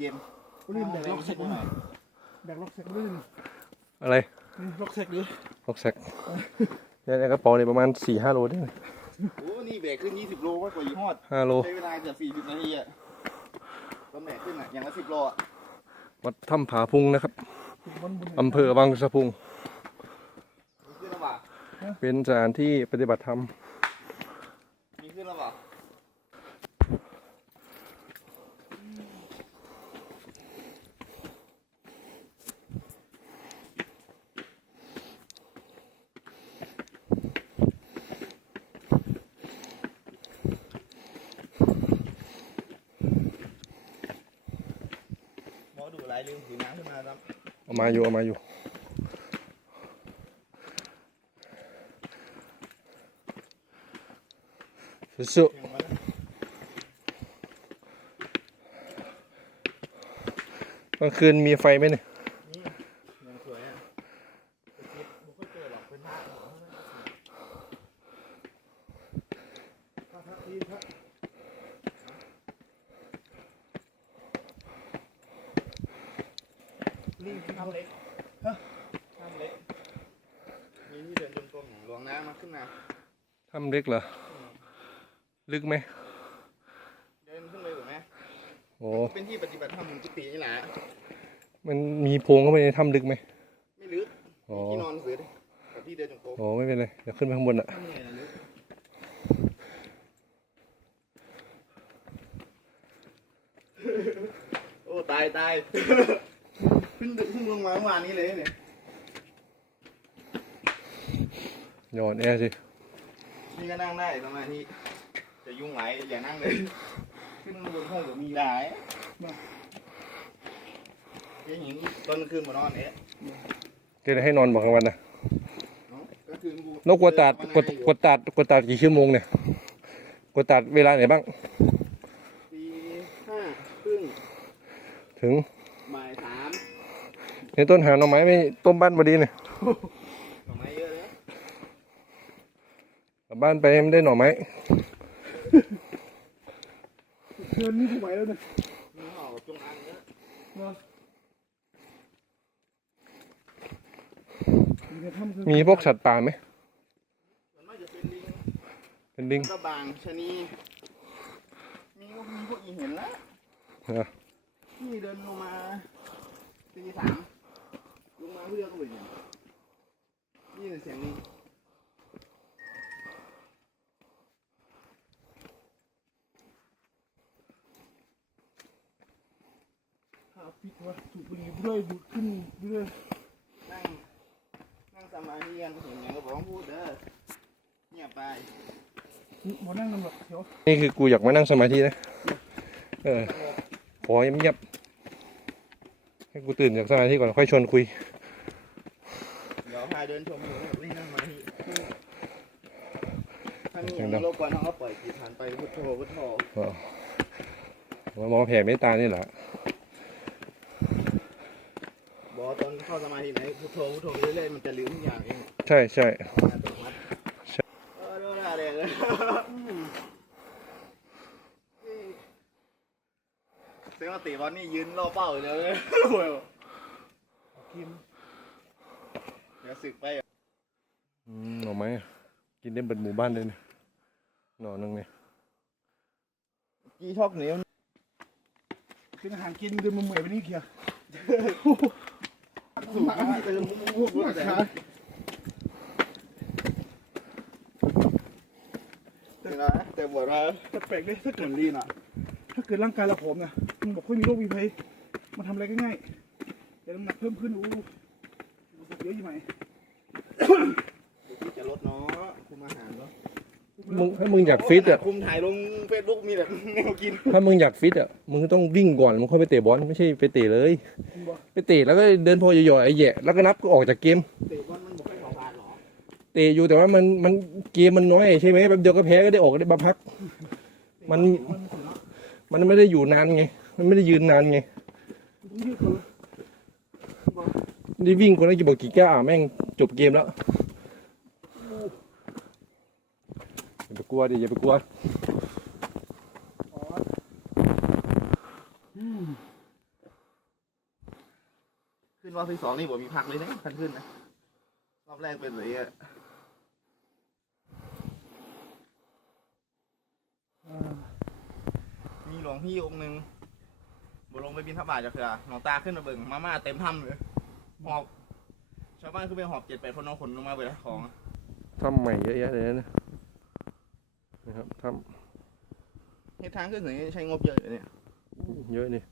เย็นลื่นแบกล็อกเสกหน่อยแบกล็อกเสกลื่นอะไรนี่ล็อกเสกดิหกแซกเนี่ยในกระเป๋าเนี่ยประมาณสี่ห้าโลได้โอ้นี่แบกขึ้น20โลมากกว่ายี่ห้อห้าโลใช้เวลาเกือบ40นาทีอะตำแหน่งขึ้นอะอย่างละ10โลอะวัดถ้ำผาพุงนะครับบนบนอำเภอวังสะพุงมีขึ้นแล้วเปล่าเป็นสถานที่ปฏิบัติธรรมมีขึ้นแล้วเปล่า หมอดูห ลายลืมถือน้ำขึ้นมาครับเอามาอยู่เอามาอยู่สุดเพียงไว้กลางคืนมีไฟไหมเนี่ย นี่ยังสวยอะแต่คิดไม่ค่อยเจอหรอกเป็นภาพหรอก พระทีพระ นี่คือทำเล็กฮะทำเล็ก มีที่เดินจงกรมหลวงน้ำมาขึ้นมาถ้ำเล็กเหรอ ลึกไหม เดินขึ้นไปถูกไหมโอ้ เป็นที่ปฏิบัติธรรมของกุฏินี่แหละมันมีโพรงเข้าไปในถ้ำลึกไหม ไม่ลึกอ๋อ มีที่นอนเสือดิกับที่เดินจงกรมโอ้ไม่เป็นไร เดี๋ยวขึ้นไปข้างบนอะ ถ้ามีอะไรลึกโอ้ตายตายเพิ่งดึกเพิ่งลงมาเมื่อวานนี้เลยเนี่ยหย่อนแอร์สินี่ก็นั่งได้ประมาณนี้จะยุ่งไหลอย่านั่งเลย ขึ้นมาบนห้องเดี๋ยวมีได้มาเจ๊หญิงตอนกลางคืนมานอนเอ๊ะเดี๋ยวให้นอนบอกกลางวันนะเนาะก็คืนกูนกกวดตาดกดกวดตาดกวดตาดกี่ชั่วโมงเนี่ยกวดตาดเวลาไหนบ้างตีห้าครึ่งถึงบ่ายสาม ในต้นหาหน่อไม้ไม่ต้มบ้านพอดีเนี่ยดอกไม้เยอะเลยกลับบ้านไปไม่ได้หน่อไม้เดินนี่กูไหวแล้วเนี่ยมีห่อกับจงอางเยอะมีแต่ถ้ำคือมีพวกสัตว์ป่าไหมส่วนมากจะเป็นลิงเป็นลิงกระบางชะนี มีพวกมีพวกอีเห็นแล้วเหรอนี่เดินลงมาตีสามลง มาเพื่อก็เป็นอย่างนี่เสียงนี้ขาปิดวะสูบบุหรี่เรื่อยดูดขึ้นเรื่อยนั่งนั่งสมาธิกันเห็นอย่างก็บอกพูดเด้อเงียบไปหมดนั่งนำหรอกเดี๋ยวนี่คือกูอยากมานั่งสมาธินะ เออขอเงียบๆให้กูตื่นจากสมาธิก่อนค่อยชวนคุย เดี๋ยวพาเดินชมอยู่นี่นั่งสมาธิถ้ามีอย่างนี้รบกวนเขาก็ปล่อยจิตผ่านไปพุทโธพุทโธอ๋อมามองแผ่เมตตานี่เหรอบอกว่าตอนเข้าสมาธิไหนพุทโธพุทโธไปเรื่อยๆมันจะลืมทุกอย่างเองใช่ใช่อัตโนมัติเออดูหน้าเด็กเลยเซงว่าตีบอลนี่ยืนรอเป้าอยู่เลยกินเดี๋ยว สึกไปอืมหน่อไม้อะกินได้เบิดหมู่บ้านเลยเนี่ยหน่อหนึงเนี่ยกี่ชอกเหนียวเป็นอาหารกินเดินมาเหมื่อยไปนี่เคียสูบกันที่เติมมุกๆแต่แต่บวชมาแต่แปลกเลยถ้าเกิดลีนอะ ถ้าเกิดร่างกายเราผอมนะมันบอกค่อยมีโรคมีภัยมันทำอะไรก็ง่ายแต่น้ำหนักเพิ่มขึ้นอู้เยอะอยู่ไหม จะลดเนาะคุมอาหารเนาะมึงถ้ามึงอยากฟิตอะ คุมถ่ายลงเฟซบุ๊กมีแต่แนวกิน ถ้ามึงอยากฟิตอะ มึงต้องวิ่งก่อน มึงค่อยไปเตะบอล ไม่ใช่ไปเตะเลย ไปเตะแล้วก็เดินพอหย่อยๆไอ้แหย่แล้วก็นับก็ออกจากเกม เตะบอลมันบอกให้เขาผ่านหรอ เตะอยู่แต่ว่ามันมันเกมมันน้อยใช่ไหมแป๊บเดียวก็แพ้ก็ได้ออกได้บัพัก มัน มันไม่ได้อยู่นานไง มันไม่ได้ยืนนานไงยืดเขาเลย นี่วิ่งคนละกี่บอกกี่ก้าแม่งจบเกมแล้วอย่าไปกลัวดิอย่าไปกลัวขึ้นรอบที่สองนี่ผมมีพักเลยนะคันขึ้นนะรอบแรกเป็นเลยอะอ่ามีหลวงพี่องค์หนึ่งบลงไปบินทบาทจะเถื่อหลวงตาขึ้นมาเบิ่งมาม่าเต็มถ้ำเลย หอบ ชาวบ้านขึ้นไปหอบเจ็ดแปดคนเอาขนลงมาเบิดของอะถ้ำใหม่เยอะแยะเลยนะนะครับถ้เฮ็ดทางขึ้นถึงใช้งบเยอะเลยเนี่ยำเยอะนี่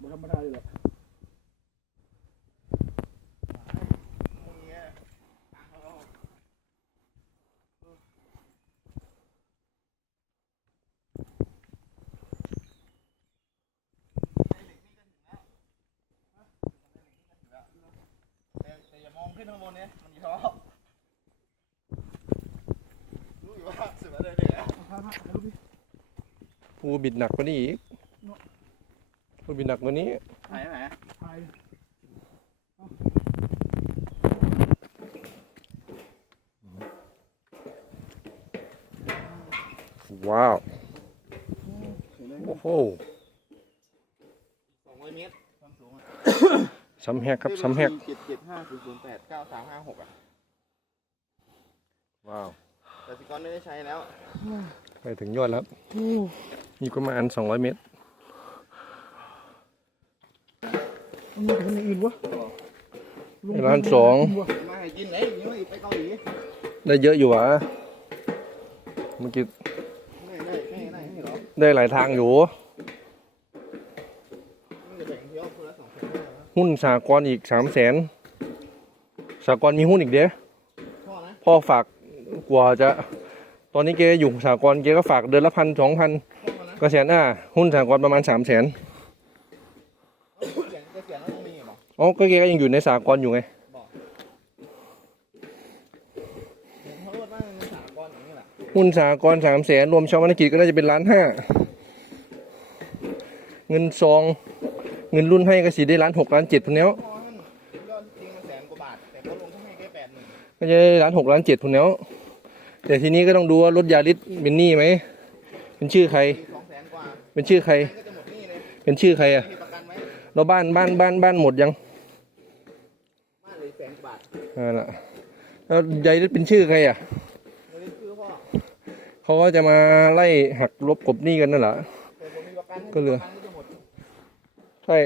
บ่ธรรมดาเลยแหละ แต่แต่อย่ามอง ขึ้นข้างบนเนี่ยมันมีท้อรู้อยู่ว่าสุดแล้วเลยเนี่ยกูบิดหนักกว่านี้อีกกูบิดหนักกว่านี้ไหนไหนถ่ายว้าว โอ้โห สองร้อยเมตรความสูงอะ ซ้ำแฮกครับซ้ำแฮกเจ็ดเจ็ดห้าศูนย์ศูนย์แปดเก้าสามห้าหกอะว้าวแต่สิกรไม่ได้ใช้แล้วไปถึงยอดแล้วมีประมาณ200เมตรมันมีแต่คนอื่นวะไอ้ร้านสองมาให้กินไหนยังไม่ไปเกาหลีได้เยอะอยู่หวะเมื่อกี้ไม่ได้ไม่ได้ไม่หรอได้หลายทางอยู่ มันจะแบ่งเที่ยวคนละสองแสนหุ้นสากรณ์อีกสามแสนสากรณ์มีหุ้นอีกเด้พ่อนะพ่อฝากกว่าจะ ตอนนี้แกอยู่สากรณ์แกก็ฝากเดือนละพันสองพันพ่อนะก็แสนอ่าหุ้นสากรณ์ประมาณสามแสนเสียงจะเสียงแล้วต้องมีเหรออ๋อก็แกก็ยังอยู่ในสากรณ์อยู่ไงผมเขาลดว่าเงินสามก้อนอย่างนี้แหละหุ้นสากรณ์สามแสนรวมชาวบ้านกิจก็น่าจะเป็นล้านห้าเงินซอง เงินรุ่นให้ก็สีได้ล้านหกล้านเจ็ดพันแล้วพ่อท่านยอดจริงมันแสนกว่าบาท แต่เขาลงให้แค่แปดหมื่นก็จะได้ล้านหกล้านเจ็ดพันแล้วแต่ทีนี้ก็ต้องดูว่ารถยาริสเป็นหนี้ไหมเป็นชื่อใคร สองแสนกว่าเป็นชื่อใคร ก็จะหมดหนี้เลยเป็นชื่อใครอะมีประกันไหมเราบ้านบ้านบ้านบ้านหมดยังบ้านเลยแสนกว่าบาทอ่าล่ะแล้วยาริสเป็นชื่อใครอะเงินคือพ่อเขาก็จะมาไล่หักลบกบหนี้กันนั่นแหละ แต่ผมมีประกันก็เหลือ ประก็จะหมด ใช่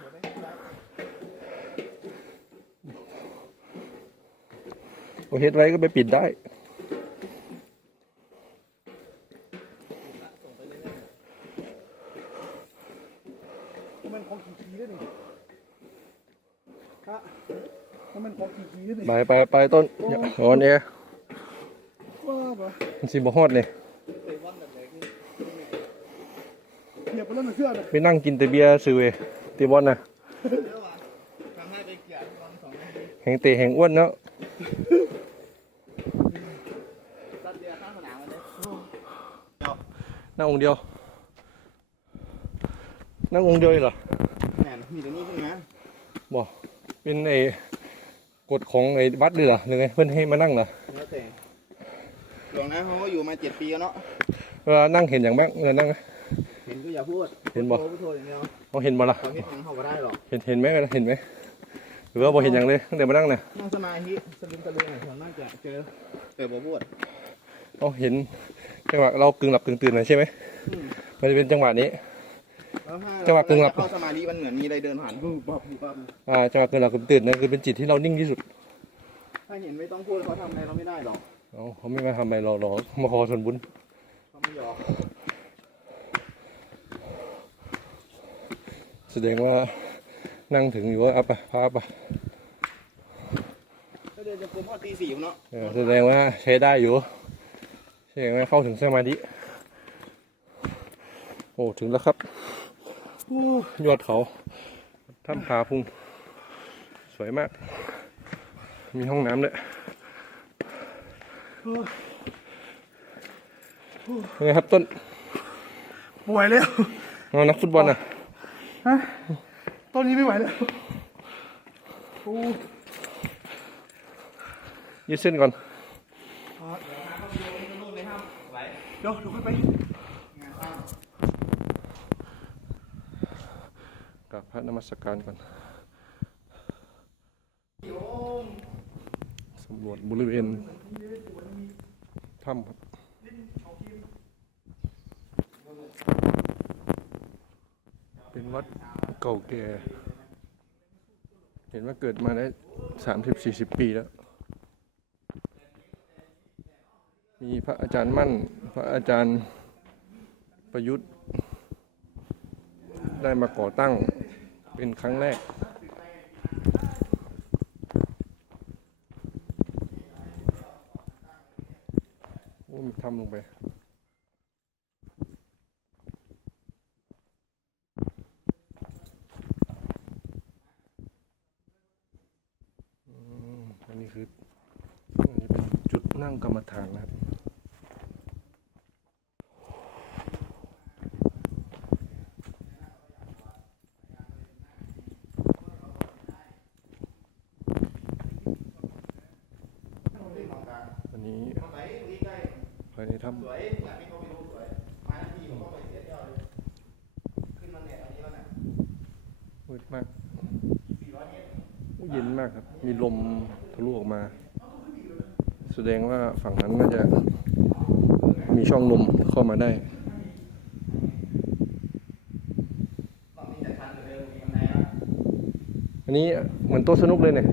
หมดได้ไหมโอเฮ็ดไว้ก็ไปปิดได้ส่งไปเรื่อยมันของขี่ขี่ด้วยนี่ฮะมันของขี่ขี่ด้วยนี่ไปไปไปต้นอย่าอ่อนแอว้าบะมันสิบ่ฮอดเลย ๆไปวันแบบไหนคือ เหยียบ ไปแล้วหนึ่งเสื้อเลยไปนั่งกินแต่เบียร์ซื้อเว้ยตีบอลนะเยอะว่ะทำให้ไปเกี่ยวตอนสองนาทีแห่งเตะแห่งอ้วนเนาะตัดเดียวข้างสนามมันเลยนั่งองค์เดียว นั่งองค์เดียวเลยเหรอแหมมีแต่นี่ขึ้นมาบ่เป็นไอ้กฎของไอ้วัดเลยเหรอหรือไงเพื่อนให้มานั่งเหรอแล้วแต่หลวงนะเขาก็อยู่มาเจ็ดปีแล้วเนาะเวลานั่งเห็นอย่างแม่งเงินนั่งไหมเห็ นก็อย่าพูดเห็นบ่พุทโธพุทโธอย่างเดียวเขาเห็นบ่ล่ะเขาเห็นทางเขาก็ได้หรอกเห็นเห็นไหมเห็นไหมหรือว่าบ่เห็นอย่างเลยตั้งแต่มานั่งน่ะนั่งสมาธิสลึมสลือหน่อยส่วนมากจะเจอแต่บ่พูดเขาเห็นจังหวะเรากึ่งหลับกึ่งตื่นน่ะใช่ไหมอืมมันจะเป็นจังหวะนี้แล้วถ้าจังหวะกึ่งหลับเข้าสมาธิมันเหมือนมีอะไรเดินผ่านปุ๊บปั๊บปุ๊บปั๊บอ่าจังหวะกึ่งหลับกึ่งตื่นนั่นคือเป็นจิตที่เรานิ่งที่สุด ถ้าเห็นไม่ต้องพูดเขาทำอะไรเราไม่ได้หรอกเอาเขาไม่มาทำอะไรเราหรอกมาขอส่วนบุญเขาไม่ยอม แสดงว่านั่งถึงอยู่ว่าอัปปะพาปะก็เดินจะกลมพอตีสี่เนาะเออแสดงว่าใช้ได้อยู่แสดงว่าเข้าถึงสมาธิโอ้ถึงแล้วครับโอ้ยอดเขาถ้ำผาพุง สวยมาก มีห้องน้ำด้วยเป็นไงครับต้นป่วยแล้วเอานักฟุตบอลอะ ต้นนี้ไม่ไหวแล้วโอ้ยืดเส้นก่อนเดี๋ยวดูค่อยไปกับพระนมัสการก่อนสำรวจบริเวณถ้ำครับ วัดเก่าแก่ เห็นว่าเกิดมาได้สามสิบสี่สิบปีแล้ว มีพระอาจารย์มั่น พระอาจารย์ประยุทธ์ ได้มาก่อตั้งเป็นครั้งแรก โอ้มทำลงไป อืมอันนี้ คืออันนี้เป็นจุดนั่งกรรมฐานนะครับ อันนี้ภายในถ้ สวยอยากให้เขาไปดูสวยมาทันทีผมก็ไปเสียเที่ยวเลย ขึ้นมาเนี่ยอันนี้แล้วเนี่ยำมืดมาก 400เมตร โอ้เย็นมากครับ มีลมทะลุออกมา แสดงว่าฝั่งนั้นน่าจะมีช่องลมเข้ามาได้ตอนนี้จะชันกว่าเดิมมีบันไดแล้วอันนี้เหมือนโต๊ะสนุกเลยเนี่ย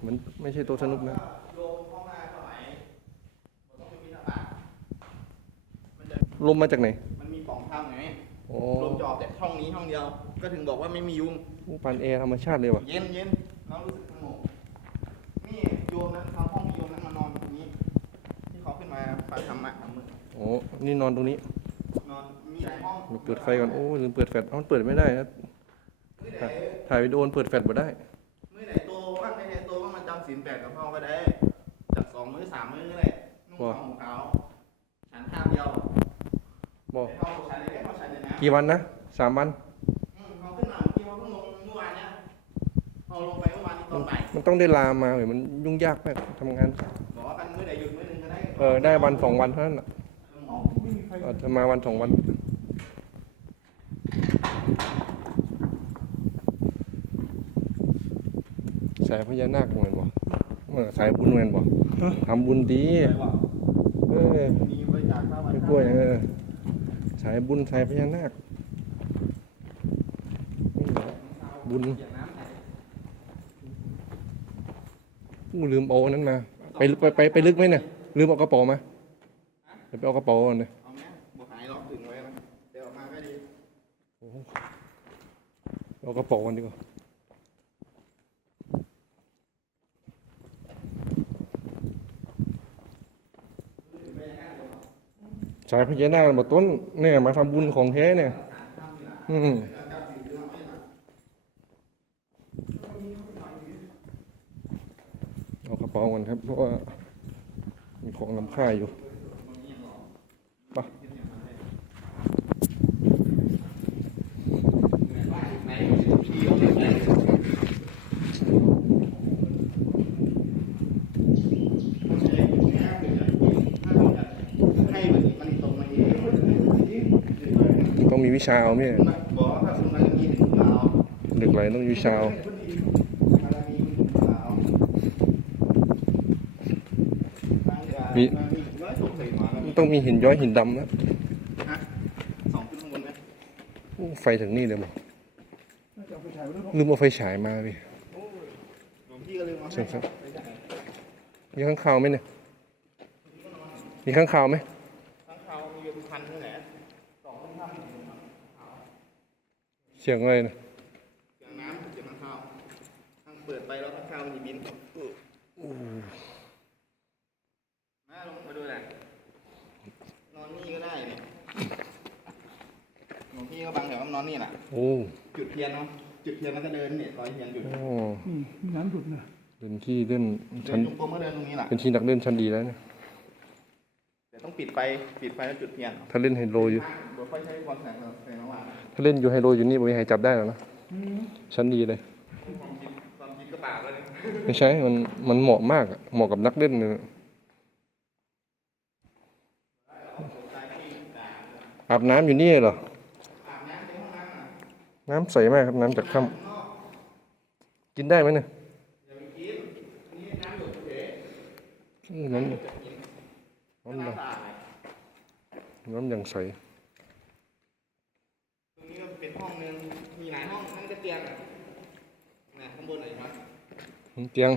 เหมือนไม่ใช่โต๊ะสนุกนะโยมเข้ามาสมัยผมต้องไปบิณฑบาตมันจะลมมาจากไหน มันมีสองทางไงโอ้ลมจะออกแต่ช่องนี้ช่องเดียว ก็ถึงบอกว่าไม่มียุงปานแอร์ธรรมชาติเลยว่ะ เย็นเย็นแล้วรู้สึกสงบนี่ โยมนั้นทางห้องโยมนั้นมานอนตรงนี้ ที่เขาขึ้นมาฟังธรรมะทำมือโอ้นี่นอนตรงนี้นอนมีหลายห้องมาเปิดไฟก่อนโอ้ลืมเปิดแฟลชเอ้ามันเปิดไม่ได้นะมือไหนถ่ายวิดีโอมันเปิดแฟลชบ่ได้ มือไหนโตว่างไม่ไหนโตว่างมาจำศีลแปดกับพ่อก็ได้จับสองมือสามมือก็ได้นุ่งว้าขาวขาวฉันข้ามเดียวบอกไปเข้าฉันเลยเข้าฉันเลยนะ กี่วันนะสามวัน อืมเขาขึ้นมาเมื่อกี้เขาเพิ่งลงเมื่อวานเนี่ยเอาลงไปเมื่อวานนี้ ตอนบ่ายมันต้องได้ลามาเหมือนมันยุ่งยากมากทำงาน บอกว่ากันมือไหนหยุดมือหนึ่งก็ได้เออ ได้วันสองวันเท่านั้นน่ะอ๋อไม่มีไฟอาจจะมาวันสองวัน สายพญานาคเหมือนบ่เออสายบุญเหมือนบ่ทำบุญดีเออมีบริจาคข้าววัไปนกล้วยเออ สายบุญสายพญานาคนี่แหละบุญเสียงน้ำ ไหลอู้ลืมเอาอันนั้นมา ไปไปไปไปลึกไหมเนี่ยลืมเอากระเป๋ามาเดี๋ยวไปเอากระเป๋าก่อนเลยเอาไหมบุหายหรอกถึงไว้นะเดี๋ยวออกมาก็ดีโอ้เอากระเป๋ากันดีกว่าสายพญานาคมาต้นเนี่ยมาทำบุญของแท้เนี่ย อืมเอากระ เป๋ากันครับเพราะว่ามีของล้ำค่าอยู่ไปะให้มันมันตรงมาเองต้องมีวิชาเอาไหมเนี่ยบอกว่าถ้าคุณมามีถึงเราเด็กไหลต้องมีวิชาเอา บารมีถึงเรามีร้อยสงสัยมาแล้ว ต้องมีหินย้อยหินดำนะฮะสองขึ้นข้างบนไหมโอ้ไฟถึงนี่เลยมั้งน่าจะเอาไปถ่ายไว้ด้วยลืมเอาไฟฉายมาพี่หลวงพี่ก็เลยมาใช่ครับมีข้างคาวไหมเนี่ย มีข้างคาวไหมทั้งเขามีเป็นพันนี่แหละสองพันเสียงอะไรนะเสียงน้ำเสียงข้าวทั้งเปิดไปแล้วทั้งข้าวมันจะบินมาลงมาดูหน่อยนอนนี่ก็ได้เนี่ย หลวงพี่ก็บางแถวก็นอนนี่แหละโอ้จุดเทียนเนาะจุดเทียนแล้วก็เดินเนี่ยรอยเทียนจุดโอ้นี่มีน้ำหยุดนะเดินที่เดินเดิชั้นนจงกรมก็เดินตรงนี้แหละเป็นที่นักเล่นชั้นดีแล้วเนี่ยแต่ต้องปิดไฟปิดไฟแล้วจุดเทียนถ้าเล่นไฮโลอยู่ เดี๋ยวค่อยใช้ความแสงแสงสว่างถ้าเล่นอยู่ไฮโลอยู่นี่ไม่มีใครจับได้หรอกนะชั้นดีเลย ความคิดความคิดก็บาปแล้วเนี่ยไม่ใช่ มัน มันเหมาะมากอะเหมาะกับนักเล่นเลยอาบน้ำอยู่นี่เหรออาบน้ำใน้ำใสมากครับน้ำจากถ้ำกินได้ไหมเนี่ยน้ำน้ำน้ำอย่างใสตรงนี้ก็เป็นห้องนึงมีหลายห้องนั่งเตียงนะข้างบนไหนครับเตียง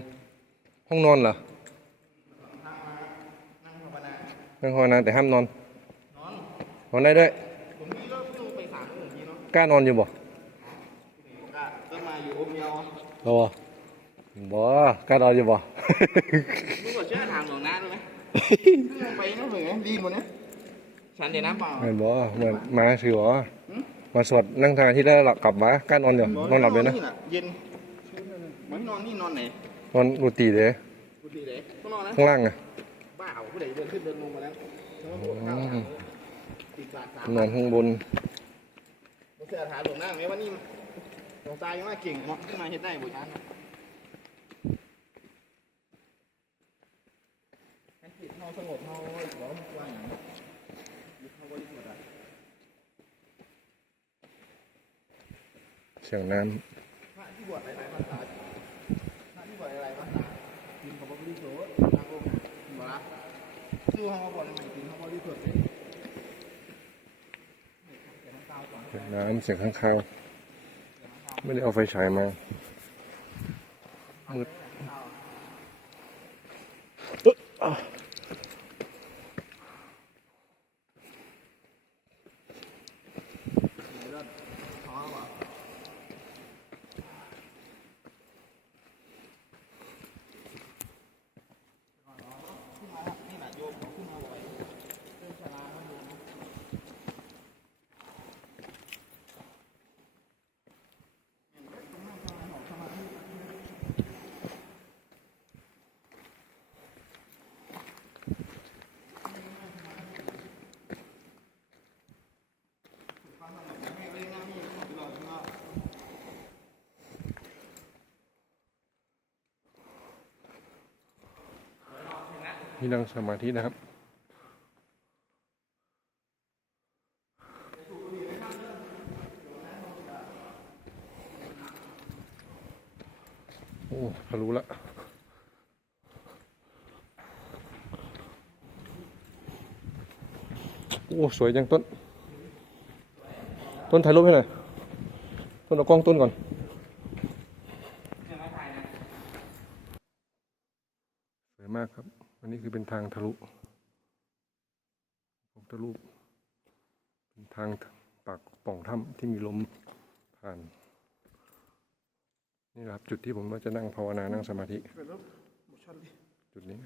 ห้องนอนเหรอนั่งภาวนาแต่ห้ามนอนนอนนอนได้ด้วยผมนี่เริ่มไปสามโมงทีเนาะกล้านอนอยู่บ่ รอบ่กล้านอนอยู่บ่มึงก็เชื่อทางหลวงน้าด้วยไหมมึงไปนู่นเลยดีหมดเนี่ยฉันเดี๋ยวน้ำเปล่าไม่บ่เหมือนมาสิบ่มาสวดนั่งทางที่ได้หลับกลับมากล้านอนอยู่นอนหลับเลยนะเย็นมันนอนนี่นอนไหนนอนรูตีเด้กูทีไหนก็นอนนะข้างล่างอะบ้าเอาผู้ใดเดินขึ้นเดินลงมาแล้วแล้วก็ปวดเท้าติดบาดสามนอนข้างบนมึงเสือถามหลวงน้าไหมว่านี่ หลวงตายังว่าเก่งเนาะขึ้นมาเฮ็ดได้บุญนั้นให้จิตเฮาสงบเฮาร้อนกว้างอย่างยึดเฮาบริสุทธิ์อะเสียงน้พระที่บวชหลายๆพรรษาพระที่บวชหลายๆพรรษากินขบริสุทธิ์นางองค์มาละชื่อเฮามาบวชใหม่กินขบริสุทธิ์เลยำเสียงน้ำเสียงข้าง ไม่ได้เอาไฟฉายมามืดอึ๊ะอะ นี่แหละโยมเขาขึ้นมาบ่อยเรื่องชราเขาโยม ที่นั่งสมาธินะครับ โอ้ทะลุละโอ้สวยจังต้น ต้นถ่ายรูปให้หน่อยต้นเอากล้องต้นก่อน ทะลุพระพุทะลุเป็นทางปากป่องถ้ำที่มีลมผ่าน นี่ครับจุดที่ผมว่าจะนั่งภาวนานั่งสมาธิ จุดนี้